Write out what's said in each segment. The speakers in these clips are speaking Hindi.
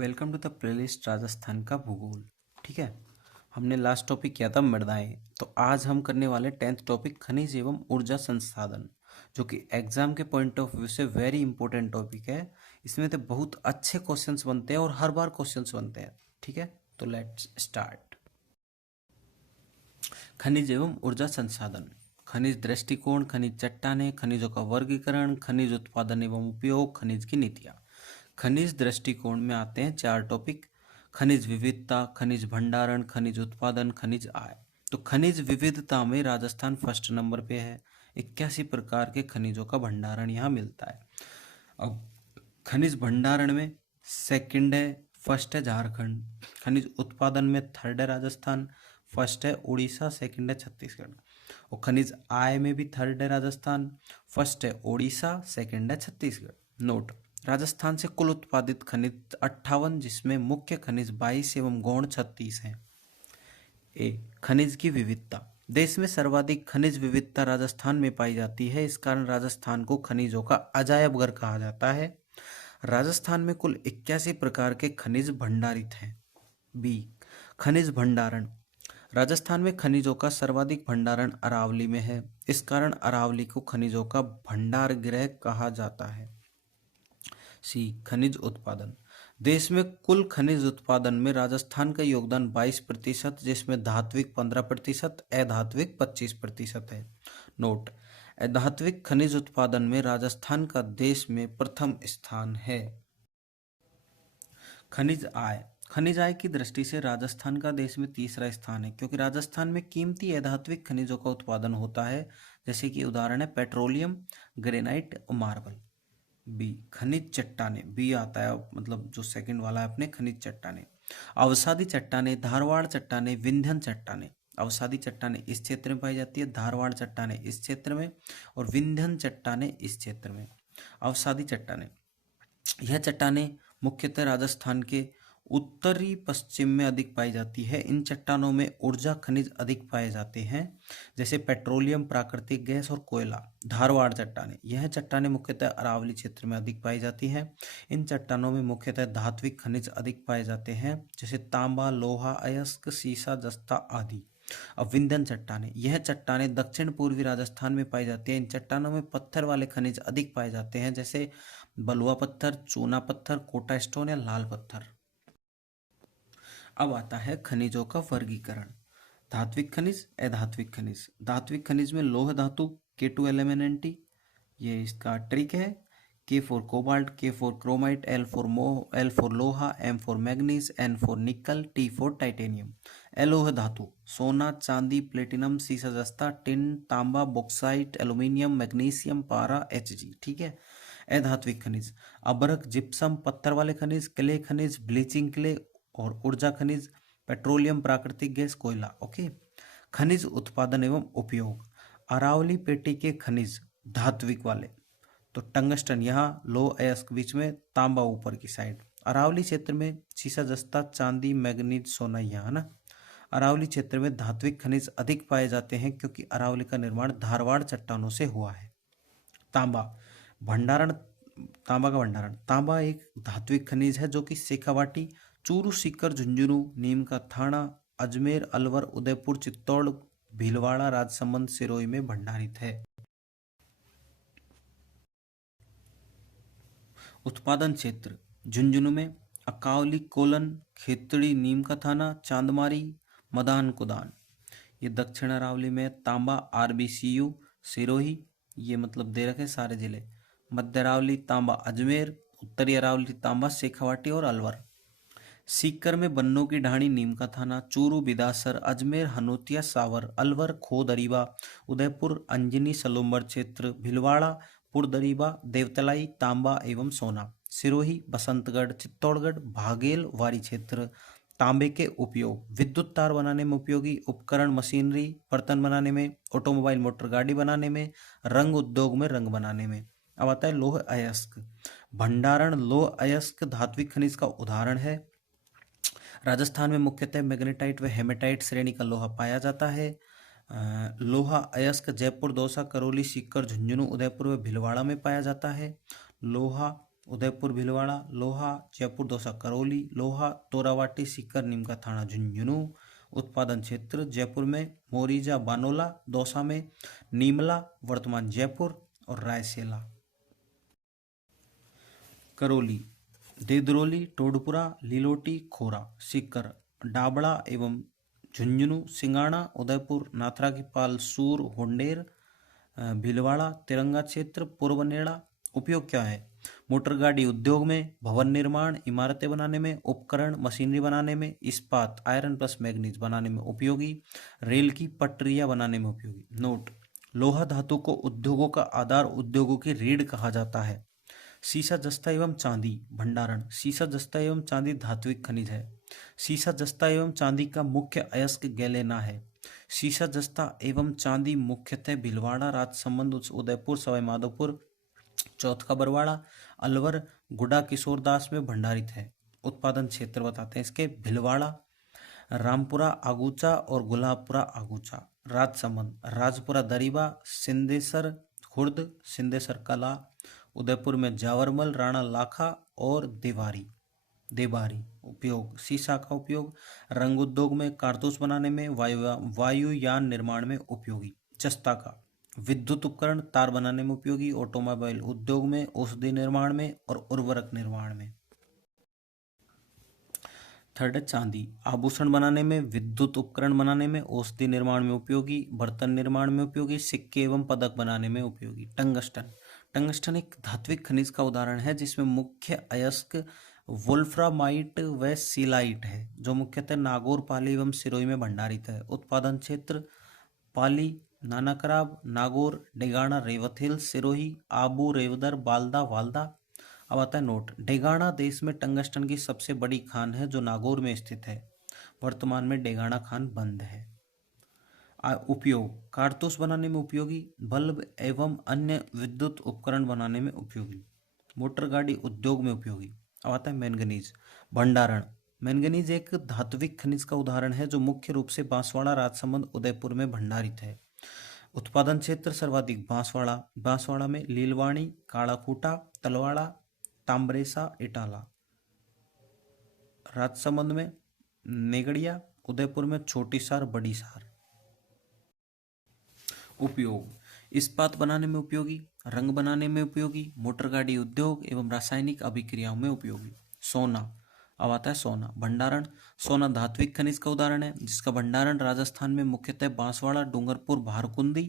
Welcome to the playlist Rajasthan का भूगोल। ठीक है, हमने लास्ट टॉपिक किया था मृदाएं, तो आज हम करने वाले 10th टॉपिक खनिज एवं ऊर्जा संसाधन, जो कि एग्जाम के पॉइंट ऑफ व्यू से वेरी इंपॉर्टेंट टॉपिक है। इसमें तो बहुत अच्छे क्वेश्चंस बनते हैं और हर बार क्वेश्चंस बनते हैं। ठीक है, तो लेट्स स्टार्ट। खनिज एवं ऊर्जा संसाधन, खनिज दृष्टिकोण, खनिज चट्टानें, खनिजों का वर्गीकरण, खनिज उत्पादन एवं उपयोग, खनिज की नीतियाँ। खनिज दृष्टिकोण में आते हैं 4 टॉपिक: खनिज विविधता, खनिज भंडारण, खनिज उत्पादन, खनिज आय। तो खनिज विविधता में राजस्थान फर्स्ट नंबर पे है। 81 प्रकार के खनिजों का भंडारण यहाँ मिलता है। अब खनिज भंडारण में सेकंड है, फर्स्ट है झारखंड। खनिज उत्पादन में थर्ड है राजस्थान, फर्स्ट है उड़ीसा, सेकंड है छत्तीसगढ़। और खनिज आय में भी थर्ड है राजस्थान, फर्स्ट है उड़ीसा, सेकंड है छत्तीसगढ़। नोट: राजस्थान से कुल उत्पादित खनिज 58, जिसमें मुख्य खनिज 22 एवं गौण 36 हैं। ए, खनिज की विविधता। देश में सर्वाधिक खनिज विविधता राजस्थान में पाई जाती है। इस कारण राजस्थान को खनिजों का अजायब घर कहा जाता है। राजस्थान में कुल 81 प्रकार के खनिज भंडारित हैं। बी, खनिज भंडारण। राजस्थान में खनिजों का सर्वाधिक भंडारण अरावली में है। इस कारण अरावली को खनिजों का भंडार गृह कहा जाता है। सी, खनिज उत्पादन। देश में कुल खनिज उत्पादन में राजस्थान का योगदान 22%, जिसमें धात्विक 15%, अधात्विक 25% है। नोट: अधात्विक खनिज उत्पादन में राजस्थान का देश में प्रथम स्थान है। खनिज आय। खनिज आय की दृष्टि से राजस्थान का देश में तीसरा स्थान है, क्योंकि राजस्थान में कीमती अधात्विक खनिजों का उत्पादन होता है, जैसे कि उदाहरण है पेट्रोलियम, ग्रेनाइट और मार्बल। बी, खनिज चट्टाने। बी आता है, मतलब जो सेकंड वाला है अपने, खनिज चट्टाने। अवसादी चट्टाने, धारवाड़ चट्टाने, विंध्यन चट्टाने। अवसादी चट्टाने इस क्षेत्र में पाई जाती है, धारवाड़ चट्टाने इस क्षेत्र में, और विंध्यन चट्टाने इस क्षेत्र में। अवसादी चट्टाने, यह चट्टाने मुख्यतः राजस्थान के उत्तरी पश्चिम में अधिक पाई जाती है। इन चट्टानों में ऊर्जा खनिज अधिक पाए जाते हैं, जैसे पेट्रोलियम, प्राकृतिक गैस और कोयला। धारवाड़ चट्टाने, यह चट्टाने मुख्यतः अरावली क्षेत्र में अधिक पाई जाती हैं। इन चट्टानों में मुख्यतः धात्विक खनिज अधिक पाए जाते हैं, जैसे तांबा, लोहा, अयस्क, सीसा, जस्ता आदि। अब विंध्यन चट्टाने, यह चट्टाने दक्षिण पूर्वी राजस्थान में पाई जाती है। इन चट्टानों में पत्थर वाले खनिज अधिक पाए जाते हैं, जैसे बलुआ पत्थर, चूना पत्थर, कोटा स्टोन या लाल पत्थर। अब आता है खनिजों का वर्गीकरण: धात्विक खनिज, अधात्विक खनिज। धात्विक खनिज में लौह धातु K2 एलिमेंटी, ये इसका ट्रिक है। K for cobalt, K for chromite, L for लोहा, M for manganese, N for निकल, T फॉर टाइटेनियम। अलोह धातु: सोना, चांदी, प्लेटिनम, सीसा जस्ता, टिन, तांबा, बॉक्साइट, एल्यूमिनियम, मैग्नीशियम, पारा, Hg। ठीक है। अधात्विक खनिज: अभ्रक, जिप्सम, पत्थर वाले खनिज, क्ले खनिज, ब्लीचिंग क्ले, और ऊर्जा खनिज, पेट्रोलियम, प्राकृतिक गैस, कोयला। ओके। खनिज उत्पादन एवं उपयोग: अरावली पेटी के खनिज धात्विक वाले, तो टंगस्टन यहाँ, लो अयस्क बीच में, तांबा ऊपर की साइड। अरावली क्षेत्र में सीसा जस्ता, चांदी, मैग्नीज, सोना यहाँ ना। अरावली क्षेत्र में धात्विक खनिज अधिक पाए जाते हैं, क्योंकि अरावली का निर्माण धारवाड़ चट्टानों से हुआ है। तांबा भंडारण। तांबा का भंडारण: तांबा एक धात्विक खनिज है, जो कि शेखावाटी, चूरू, सीकर, झुंझुनू, नीम का थाना, अजमेर, अलवर, उदयपुर, चित्तौड़, भीलवाड़ा, राजसमंद, सिरोही में भंडारित है। उत्पादन क्षेत्र: झुंझुनू में अकावली, कोलन, खेतड़ी, नीम का थाना, चांदमारी, मदान कुदान। ये दक्षिण अरावली में तांबा, RBCU, सिरोही, ये मतलब दे रखे सारे जिले। मध्य अरावली तांबा अजमेर, उत्तरी अरावली तांबा शेखावाटी और अलवर। सीकर में बन्नों की ढाणी, नीम का थाना, चूरू, बिदासर, अजमेर, हनोतिया, सावर, अलवर, खोदरीबा, उदयपुर, अंजनी, सलूम्बर क्षेत्र, भिलवाड़ा, पुरदरीबा, देवतलाई, तांबा एवं सोना। सिरोही, बसंतगढ़, चित्तौड़गढ़, भागेल, वारी क्षेत्र। तांबे के उपयोग: विद्युत तार बनाने में उपयोगी, उपकरण, मशीनरी, बर्तन बनाने में, ऑटोमोबाइल, मोटर गाड़ी बनाने में, रंग उद्योग में, रंग बनाने में। अब आता है लौह अयस्क भंडारण। लौह अयस्क धात्विक खनिज का उदाहरण है। राजस्थान में मुख्यतः मैग्नेटाइट व हेमेटाइट श्रेणी का लोहा पाया जाता है। लोहा अयस्क जयपुर, दौसा, करौली, सीकर, झुंझुनू, उदयपुर व भीलवाड़ा में पाया जाता है। लोहा उदयपुर भीलवाड़ा लोहा, जयपुर दौसा करौली लोहा, तोरावाटी सीकर नीमका थाना झुंझुनू। उत्पादन क्षेत्र जयपुर में मोरीजा बानोला, दौसा में नीमला वर्तमान जयपुर और रायसेला। करौली देदरोली, टोडपुरा, लीलोटी, खोरा, सीकर, डाबड़ा एवं झुंझुनू, सिंगाणा, उदयपुर, नाथरा की पाल, सूर, होंडेर, भीलवाड़ा, तिरंगा क्षेत्र, पूर्वनेड़ा। उपयोग क्या है? मोटर गाड़ी उद्योग में, भवन निर्माण, इमारतें बनाने में, उपकरण मशीनरी बनाने में, इस्पात आयरन प्लस मैग्नीज बनाने में उपयोगी, रेल की पटरियां बनाने में उपयोगी। नोट: लोहा धातु को उद्योगों का आधार, उद्योगों की रीढ़ कहा जाता है। सीसा जस्ता एवं चांदी भंडारण: सीसा जस्ता एवं चांदी धात्विक खनिज है। सीसा जस्ता एवं चांदी का मुख्य अयस्क गैलेना है। सीसा जस्ता एवं चांदी मुख्यतः भीलवाड़ा, राजसमंद, उदयपुर, सवाई माधोपुर, चौथका बरवाड़ा, अलवर, गुडा किशोरदास में भंडारित है। उत्पादन क्षेत्र बताते हैं इसके: भीलवाड़ा, रामपुरा आगूचा और गुलाबपुरा आगूचा। राजसमंद, राजपुरा दरीबा, सिंदेसर खुर्द, सिंदेसर कला। उदयपुर में जावरमल, राणा लाखा और देबारी। उपयोग: सीसा का उपयोग रंग उद्योग में, कारतूस बनाने में, वायुयान निर्माण में उपयोगी। जस्ता का विद्युत उपकरण, तार बनाने में उपयोगी, ऑटोमोबाइल उद्योग में, औषधि निर्माण में और उर्वरक निर्माण में। थर्ड है चांदी, आभूषण बनाने में, विद्युत उपकरण बनाने में, औषधि निर्माण में उपयोगी, बर्तन निर्माण में उपयोगी, सिक्के एवं पदक बनाने में उपयोगी। टंगस्टन, टंगस्टन एक धात्विक खनिज का उदाहरण है जिसमें मुख्य अयस्क वोल्फ्रामाइट व सिलाइट है, जो मुख्यतः नागौर, पाली एवं सिरोही में भंडारित है। उत्पादन क्षेत्र पाली, नानाकराब, नागौर, डेगाना, रेवत हिल्स, सिरोही, आबू, रेवदर, बालदा, वालदा। अब आता है नोट: डेगाना देश में टंगस्टन की सबसे बड़ी खान है जो नागौर में स्थित है। वर्तमान में डेगाना खान बंद है। उपयोग: कारतूस बनाने में उपयोगी, बल्ब एवं अन्य विद्युत उपकरण बनाने में उपयोगी, मोटर गाड़ी उद्योग में उपयोगी। अब आता है मैंगनीज भंडारण। मैंगनीज एक धात्विक खनिज का उदाहरण है जो मुख्य रूप से बांसवाड़ा, राजसमंद, उदयपुर में भंडारित है। उत्पादन क्षेत्र सर्वाधिक बांसवाड़ा, बांसवाड़ा में लीलवाणी, काड़ाकूटा, तलवाड़ा, तांबरेसा, इटाला। राजसमंद में नेगड़िया, उदयपुर में छोटी सार, बड़ी सार। उपयोग: इस्पात बनाने में उपयोगी, रंग बनाने में उपयोगी, मोटर गाड़ी उद्योग एवं रासायनिक अभिक्रियाओं में उपयोगी। सोना। अब आता है सोना भंडारण। सोना धात्विक खनिज का उदाहरण है जिसका भंडारण राजस्थान में मुख्यतः बांसवाड़ा, डूंगरपुर, भारकुंदी,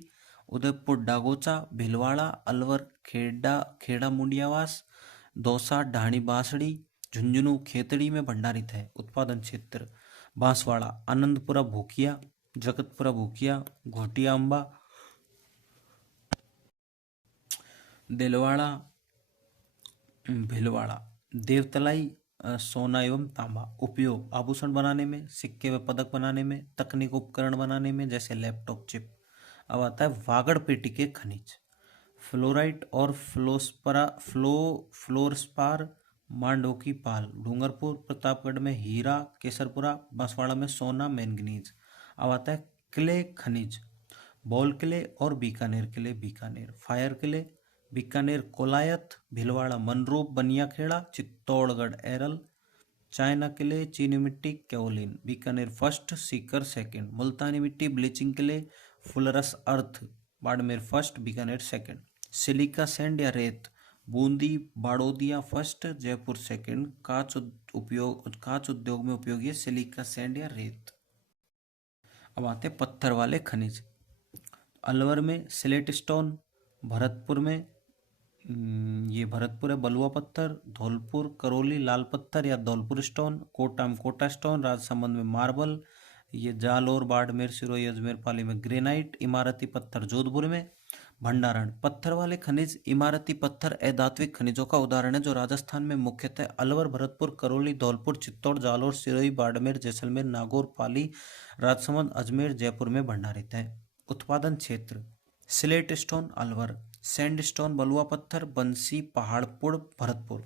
उदयपुर, डागोचा, भीलवाड़ा, अलवर, खेड़ा मुंडियावास, दौसा, ढाणी बासड़ी, झुंझुनू, खेतड़ी में भंडारित है। उत्पादन क्षेत्र बांसवाड़ा, आनंदपुरा भूकिया, जगतपुरा भूकिया, घोटिया अम्बा, दिलवाड़ा, भीलवाड़ा, देवतलाई, सोना एवं तांबा। उपयोग: आभूषण बनाने में, सिक्के व पदक बनाने में, तकनीक उपकरण बनाने में जैसे लैपटॉप, चिप। अब आता है वागड़ पेटी के खनिज। फ्लोराइट और फ्लोरस्पार, मांडोकी पाल, डूंगरपुर, प्रतापगढ़ में हीरा, केसरपुरा, बांसवाड़ा में सोना, मैंगनीज। अब आता है क्ले खनिज। बॉल किले और बीकानेर किले, बीकानेर, फायर किले, बीकानेर कोलायत, भीलवाड़ा मनरूप, बनियाखेड़ा, चित्तौड़गढ़ एरल, चाइना किले, चीनी मिट्टी, kaolin, Bikaner first, Sikar second, मुल्तानी मिट्टी, bleaching clay, fuller's earth, Barmer first, Bikaner second, silica sand या रेत, बूंदी, बाड़ोदिया फर्स्ट, जयपुर सेकंड। कांच उद्योग में उपयोगी है सिलिका सैंड या रेत। अब आते पत्थर वाले खनिज। अलवर में स्लेट स्टोन, भरतपुर में ये भरतपुर है बलुआ पत्थर, धौलपुर करौली लाल पत्थर या धौलपुर स्टोन, कोटा में कोटा स्टोन, राजसमंद में मार्बल, ये जालौर, बाड़मेर, सिरोही, अजमेर, पाली में ग्रेनाइट, इमारती पत्थर जोधपुर में। भंडारण: पत्थर वाले खनिज इमारती पत्थर अधात्विक खनिजों का उदाहरण है जो राजस्थान में मुख्यतः अलवर, भरतपुर, करौली, धौलपुर, चित्तौड़, जालौर, सिरोही, बाड़मेर, जैसलमेर, नागौर, पाली, राजसमंद, अजमेर, जयपुर में भंडारित है। उत्पादन क्षेत्र स्लेट स्टोन अलवर, सैंडस्टोन बलुआ पत्थर, बंसी पहाड़पुर, भरतपुर,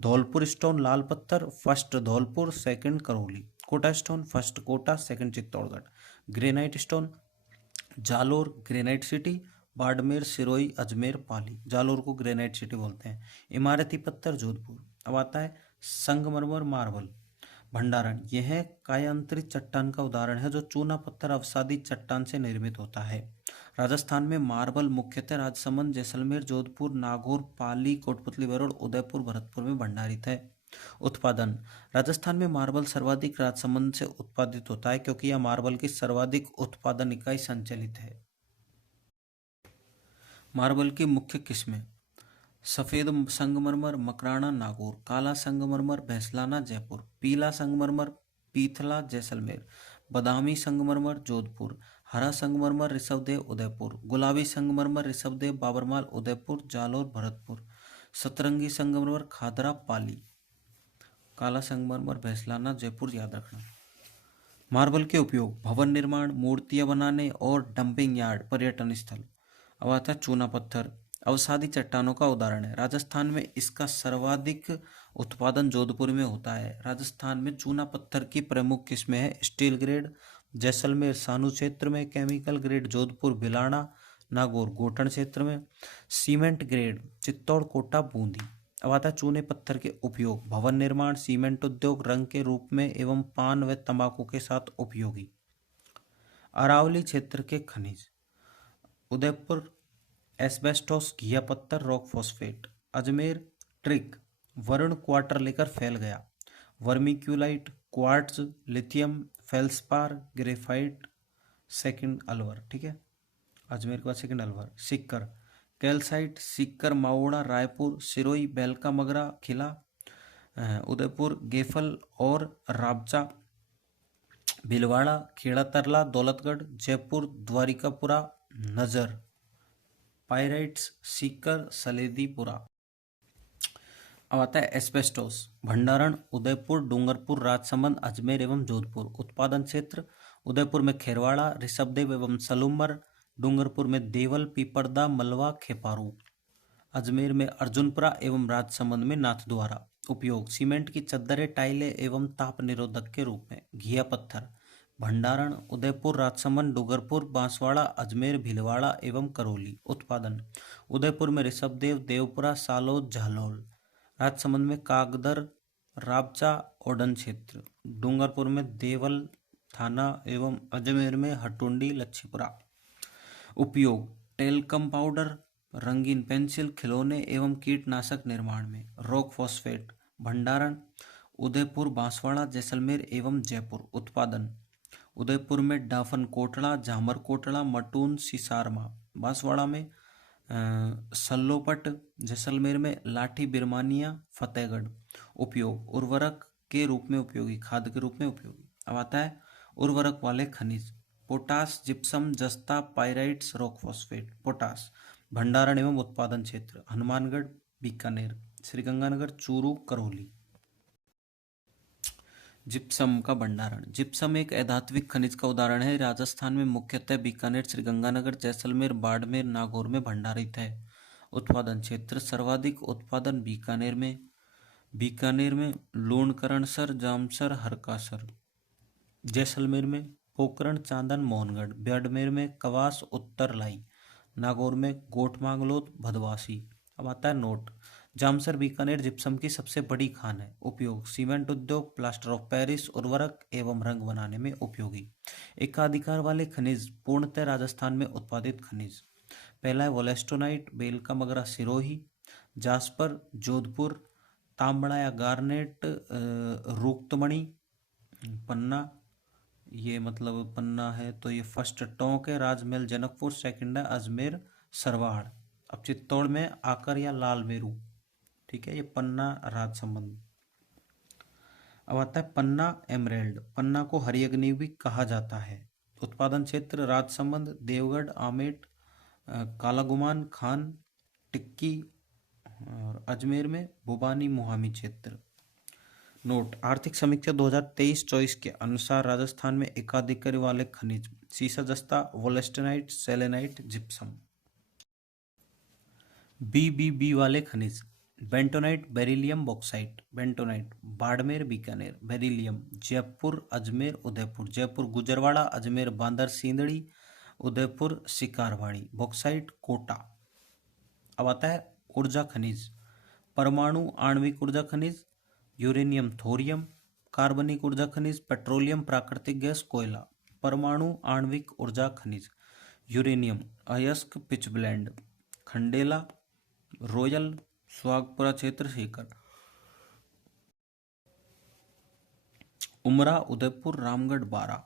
धौलपुर स्टोन लाल पत्थर, first Dholpur, second Karauli, Kota stone first Kota, second Chittorgarh, granite stone Jalore, granite city, Barmer, Sirohi, Ajmer, Pali. Jalore को ग्रेनाइट सिटी बोलते हैं। इमारती पत्थर जोधपुर। अब आता है संगमरमर मार्बल भंडारण। यह कायांतरित चट्टान का उदाहरण है जो चूना पत्थर अवसादी चट्टान से निर्मित होता है। राजस्थान में मार्बल मुख्यतः राजसमंद, जैसलमेर, जोधपुर, नागौर, पाली, कोटपुतली, बरोड़, उदयपुर, भरतपुर में भंडारित है। उत्पादन। राजस्थान में मार्बल सर्वाधिक राजसमंद से उत्पादित होता है क्योंकि यह मार्बल की सर्वाधिक उत्पादन इकाई संचालित है। मार्बल की मुख्य किस्में: सफ़ेद संगमरमर मकराना नागौर, काला संगमरमर भैंसलाना जयपुर, पीला संगमरमर पीथला जैसलमेर, बादामी संगमरमर जोधपुर, हरा संगमरमर ऋषभदेव उदयपुर, गुलाबी संगमरमर ऋषभदेव बाबरमाल उदयपुर, जालोर भरतपुर, सतरंगी संगमरमर खादरा पाली, काला संगमरमर भैंसलाना जयपुर। याद रखना। मार्बल के उपयोग: भवन निर्माण, मूर्तियां बनाने और डंपिंग यार्ड, पर्यटन स्थल। अब आता है चूना पत्थर अवसादी चट्टानों का उदाहरण है। राजस्थान में इसका सर्वाधिक उत्पादन जोधपुर में होता है। राजस्थान में चूना पत्थर की प्रमुख किस्में हैं स्टील ग्रेड जैसलमेर सानू क्षेत्र में, केमिकल ग्रेड जोधपुर भिलाना नागौर गोठन क्षेत्र में, सीमेंट ग्रेड चित्तौड़ कोटा बूंदी। अब आता है चूने पत्थर के उपयोग: भवन निर्माण, सीमेंट उद्योग, रंग के रूप में एवं पान व तंबाकू के साथ उपयोगी। अरावली क्षेत्र के खनिज: उदयपुर एस्बेस्टोस, घिया पत्थर, rock phosphate. Ajmer trick Varun quarter लेकर फैल गया, vermiculite, quartz, lithium, feldspar, graphite, second Alwar. ठीक है, अजमेर के बाद सेकंड अलवर। सिक्कर कैल्साइट, सिक्कर मावोड़ा रायपुर, सिरोही बेलका मगरा खिला, उदयपुर गेफल और राबचा, भीलवाड़ा खेड़ा तरला दौलतगढ़, जयपुर द्वारिकापुरा नजर, पायराइट्स सीकर सलेदीपुरा। अब आता है एस्बेस्टोस भंडारण: उदयपुर, डूंगरपुर, राजसमंद, अजमेर एवं जोधपुर। उत्पादन क्षेत्र: उदयपुर में खेरवाड़ा, ऋषभदेव एवं सलूमर, डूंगरपुर में देवल, पीपरदा, मलवा, खेपारू, अजमेर में अर्जुनपुरा एवं राजसमंद में नाथद्वारा। उपयोग: सीमेंट की चद्दरें, टाइलें एवं ताप निरोधक के रूप में। घिया पत्थर भंडारण: उदयपुर, राजसमंद, डूंगरपुर, बांसवाड़ा, अजमेर, भीलवाड़ा एवं करौली। उत्पादन: उदयपुर में ऋषभदेव, देवपुरा, सालोद, झालोल, राजसमंद में कागदर, राबचा, ओडन क्षेत्र, डूंगरपुर में देवल थाना एवं अजमेर में हटुंडी, लच्छीपुरा। उपयोग: टेल्कम पाउडर, रंगीन पेंसिल, खिलौने एवं कीटनाशक निर्माण में। रॉक फॉस्फेट भंडारण: उदयपुर, बांसवाड़ा, जैसलमेर एवं जयपुर। उत्पादन: उदयपुर में डाफन कोटड़ा, झामर कोटड़ा, मटून, सिसारमा, बांसवाड़ा में सल्लोपट, जैसलमेर में लाठी बिरमानिया, फतेहगढ़। उपयोग: उर्वरक के रूप में उपयोगी, खाद के रूप में उपयोगी। अब आता है उर्वरक वाले खनिज: पोटास, जिप्सम, जस्ता, पाइराइट्स, रॉक फॉस्फेट। पोटास भंडारण एवं उत्पादन क्षेत्र: हनुमानगढ़, बीकानेर, श्रीगंगानगर, चूरू, करौली। जिप्सम का भंडारण: जिप्सम एक अधात्विक खनिज का उदाहरण है। राजस्थान में मुख्यतः बीकानेर, श्रीगंगानगर, जैसलमेर, बाड़मेर, नागौर में भंडारित है। उत्पादन क्षेत्र: सर्वाधिक उत्पादन बीकानेर में लूणकरणसर, जामसर, हरकासर, जैसलमेर में पोकरण, चांदन, मोहनगढ़, बाड़मेर में कवास, उत्तर लाई, नागौर में गोठमांगलोद, भदवासी। अब आता है नोट: जामसर बीकानेर जिप्सम की सबसे बड़ी खान है। उपयोग: सीमेंट उद्योग, प्लास्टर ऑफ पेरिस, उर्वरक एवं रंग बनाने में उपयोगी। एकाधिकार वाले खनिज: पूर्णतः राजस्थान में उत्पादित खनिज। पहला है वोलेस्टोनाइट, बेलका मगरा सिरोही, जास्पर जोधपुर, तांबड़ा या गार्नेट रुक्तमणि पन्ना, ये मतलब पन्ना है तो ये फर्स्ट टोंक है, राजमहल जनकपुर, सेकंड है अजमेर सरवाड़। अब चित्तौड़ में आकर या लाल मेरू। ठीक है, ये पन्ना राजसमंद। अब आता है पन्ना एमरेल्ड। पन्ना को हरिअग्नि भी कहा जाता है। उत्पादन क्षेत्र: राजसमंद, देवगढ़, आमेट, कालागुमान, खान, टिक्की और अजमेर में भुबानी मुहामी क्षेत्र। नोट: आर्थिक समीक्षा 2023-24 के अनुसार राजस्थान में एकाधिकार वाले खनिज: सीसा जस्ता, वोलेस्टोनाइट, सेलेनाइट, जिप्सम। बीबीबी वाले खनिज: bentonite, beryllium, bauxite. Bentonite Barmer, Bikaner, beryllium Jaipur, Ajmer, Udaipur, Jaipur Gujarwada, Ajmer बांदर सींदड़ी, उदयपुर शिकारवाड़ी। बॉक्साइट कोटा। अब आता है ऊर्जा खनिज। परमाणु आणविक ऊर्जा खनिज, यूरेनियम थोरियम। कार्बनिक ऊर्जा खनिज, पेट्रोलियम प्राकृतिक गैस कोयला। परमाणु आणविक ऊर्जा खनिज, यूरेनियम अयस्क पिचब्लेंड, खंडेला, रॉयल, सुहागपुरा क्षेत्र, सीकर। उमरा, उदयपुर, रामगढ़, बारा।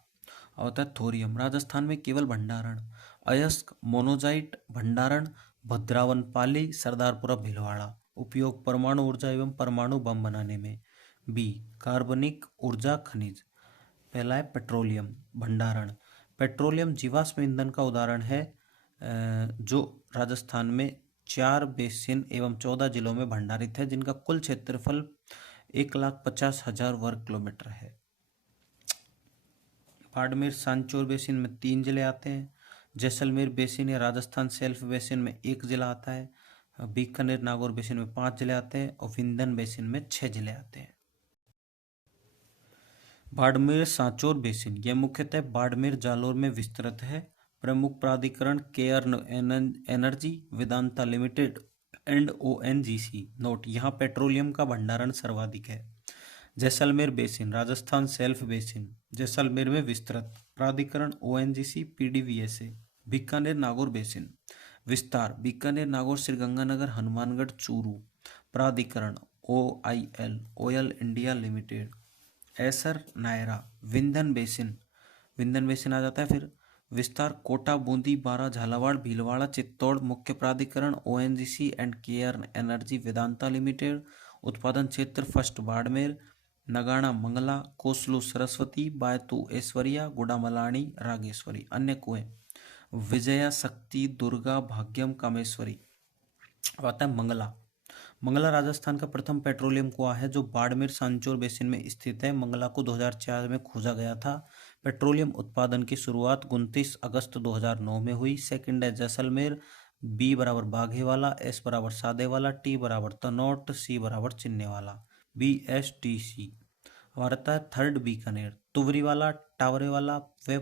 होता है थोरियम, राजस्थान में केवल भंडारण। अयस्क मोनोजाइट भंडारण, भद्रावन पाली, सरदारपुरा भीलवाड़ा। उपयोग परमाणु ऊर्जा एवं परमाणु बम बनाने में। बी कार्बनिक ऊर्जा खनिज। पहला है पेट्रोलियम भंडारण। पेट्रोलियम जीवाश्म ईंधन का उदाहरण है जो राजस्थान में 4 बेसिन एवं 14 जिलों में भंडारित है, जिनका कुल क्षेत्रफल 1,50,000 वर्ग किलोमीटर है। बाड़मेर सांचौर बेसिन में 3 जिले आते हैं। जैसलमेर बेसिन या राजस्थान सेल्फ बेसिन में 1 जिला आता है। बीकानेर नागौर बेसिन में 5 जिले आते हैं और विंध्यन बेसिन में 6 जिले आते हैं। बाड़मेर सांचौर बेसिन यह मुख्यतः बाड़मेर जालोर में विस्तृत है। प्रमुख प्राधिकरण Cairn Energy, Vedanta limited and ONGC. Note, यहाँ पेट्रोलियम का भंडारण सर्वाधिक है। Jaisalmer basin Rajasthan shelf basin Jaisalmer में विस्तृत, प्राधिकरण ONGC PDVSA. Bikaner Nagaur basin विस्तार, बीकानेर नागौर श्रीगंगानगर हनुमानगढ़ चूरू, प्राधिकरण OIL oil India limited. Essar Nayara Vindhyan basin आ जाता है। फिर विस्तार कोटा, बूंदी, बारा, झालावाड़, भीलवाड़ा, चित्तौड़। मुख्य प्राधिकरण ONGC and Cairn Energy Vedanta limited. उत्पादन क्षेत्र फर्स्ट बाड़मेर, नगाड़ा मंगला, कोसलू सरस्वती, बायतू ऐश्वर्या, गुड़ामलानी रागेश्वरी। अन्य कुएं विजया, शक्ति, दुर्गा, भाग्यम, कामेश्वरी। अब आता है मंगला। मंगला राजस्थान का प्रथम पेट्रोलियम कुआं है जो बाड़मेर सांचौर बेसिन में स्थित है। मंगला को 2004 में खोजा गया था। पेट्रोलियम उत्पादन की शुरुआत 29 अगस्त 2009 में हुई। सेकंड है जैसलमेर, बी बराबर बाघेवाला, एस बराबर सादेवाला, टी बराबर तनौट, सी बराबर चिन्नेवाला। BSTC। हमारा था थर्ड बीकानेर, तुवरीवाला, टावरेवाला व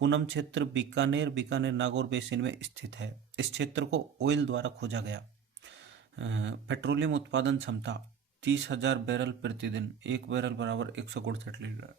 पूनम क्षेत्र बीकानेर नागौर बेसिन में स्थित है। इस क्षेत्र को ऑयल द्वारा खोजा गया। पेट्रोलियम उत्पादन क्षमता 30,000 बैरल प्रतिदिन। 1 बैरल बराबर 168 लीटर।